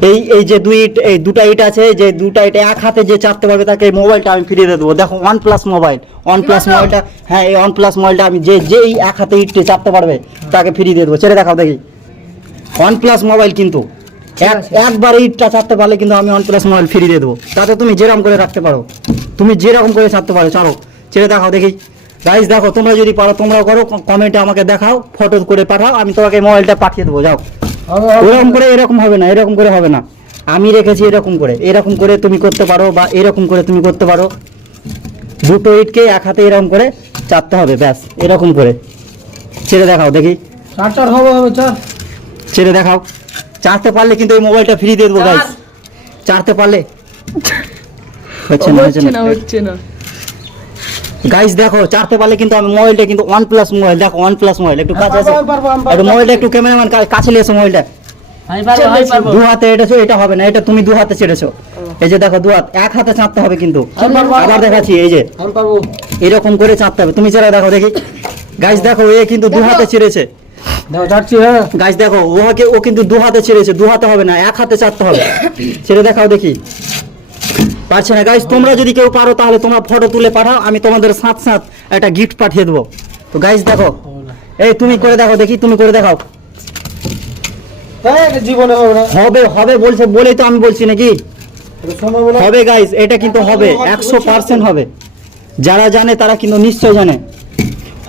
এই এই যে এই দুটা ইট আছে, যে দুটা ইট এক হাতে যে চাপতে পারবে তাকে এই মোবাইলটা আমি ফিরিয়ে দেবো। দেখো OnePlus মোবাইল, OnePlus মোবাইলটা, হ্যাঁ এই OnePlus মোবাইলটা আমি যেই এক হাতে ইটে চাপতে পারবে তাকে ফিরিয়ে দিয়ে দেবো। ছেড়ে দেখাও দেখি। OnePlus মোবাইল কিন্তু একবার ইটটা চাপতে পারলে কিন্তু আমি OnePlus মোবাইল ফিরিয়ে দিয়ে দেবো। তাতে তুমি যেরকম করে রাখতে পারো, তুমি যেরকম করে চাপতে পারো। চলো ছেড়ে দেখাও দেখি। গাইস দেখো, তোমরা যদি পারো তোমরাও করো, কমেন্টে আমাকে দেখাও, ফটো করে পাঠাও, আমি তোমাকে মোবাইলটা পাঠিয়ে দেবো। যাও। এরকম করে এরকম হবে না, এরকম করে হবে না। আমি রেখেছি এরকম করে তুমি করতে পারো, বা এরকম করে তুমি করতে পারো। দুটো ইটকে এক হাতে এরকম করে চাপতে হবে, ব্যাস এরকম করে। ছেড়ে দেখাও দেখি। ছেড়ে দেখাও। চাপতে পারলে কিন্তু এই মোবাইলটা ফ্রি দিয়ে দেবো গাইস। চাপতে পারলে হচ্ছে না গাইস। দেখো চাপতে পারলে কিন্তু আমি মোবাইলটা কিন্তু OnePlus মোবাইল, দেখো OnePlus মোবাইল। একটু কাছে আছে, একটু মোবাইলটা একটু ক্যামেরাম্যান কাছে নিয়ে এসো মোবাইলটা। দু হাতে এটা হবে না, এটা তুমি দু হাতে ছেড়েছো। এই যে দেখো দু হাত, এক হাতে চাপতে হবে কিন্তু। আবার দেখাচ্ছি, এই যে এরকম করে চাপতে হবে। তুমি ছেড়ে দেখো দেখি। গাইস দেখো, এ কিন্তু দু হাতে ছেড়েছে। গাইস দেখো, ও কিন্তু দু হাতে ছেড়েছে। দু হাতে হবে না, এক হাতে চাপতে হবে। ছেড়ে দেখাও দেখি। পারছে না গাইস। তোমরা যদি কেউ পারো তাহলে তোমরা ফটো তুলে পাঠাও, আমি তোমাদের সাথ একটা গিফট পাঠিয়ে দেবো। তো গাইস দেখো, এই তুমি করে দেখো দেখি, তুমি করে দেখাও। জীবনে হবে হবে বলছে বলেই তো আমি বলছি নাকি হবে। গাইস এটা কিন্তু হবে, 100% হবে। যারা জানে তারা কিন্তু নিশ্চয় জানে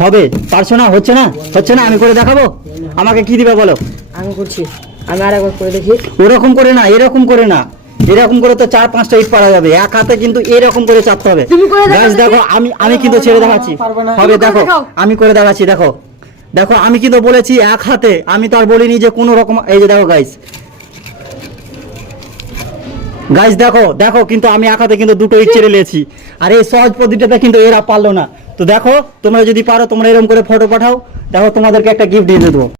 হবে। পারছো না? হচ্ছে না, হচ্ছে না। আমি করে দেখাবো, আমাকে কি দিবে বলো। আমি করছি, আমি আরেকবার করে দেখি। ওরকম করে না, এরকম করে না। এরকম করে তো 4-5টা ইট পারা যাবে। এক হাতে কিন্তু এরকম করে চাপতে হবে। গাইস দেখো, আমি কিন্তু ছেড়ে দেখাচ্ছি। হবে, দেখো আমি করে দেখাচ্ছি। দেখো দেখো, আমি কিন্তু বলেছি এক হাতে, আমি তো আর বলিনি যে কোনো রকম। এই যে দেখো গাইস, গাইস দেখো দেখো, কিন্তু আমি এক হাতে কিন্তু দুটো ইট ছেড়ে নিয়েছি। আর এই সহজ পদ্ধতিটা কিন্তু এরা পারলো না। তো দেখো, তোমরা যদি পারো তোমরা এরকম করে ফটো পাঠাও। দেখো তোমাদেরকে একটা গিফট দিয়ে দেবো।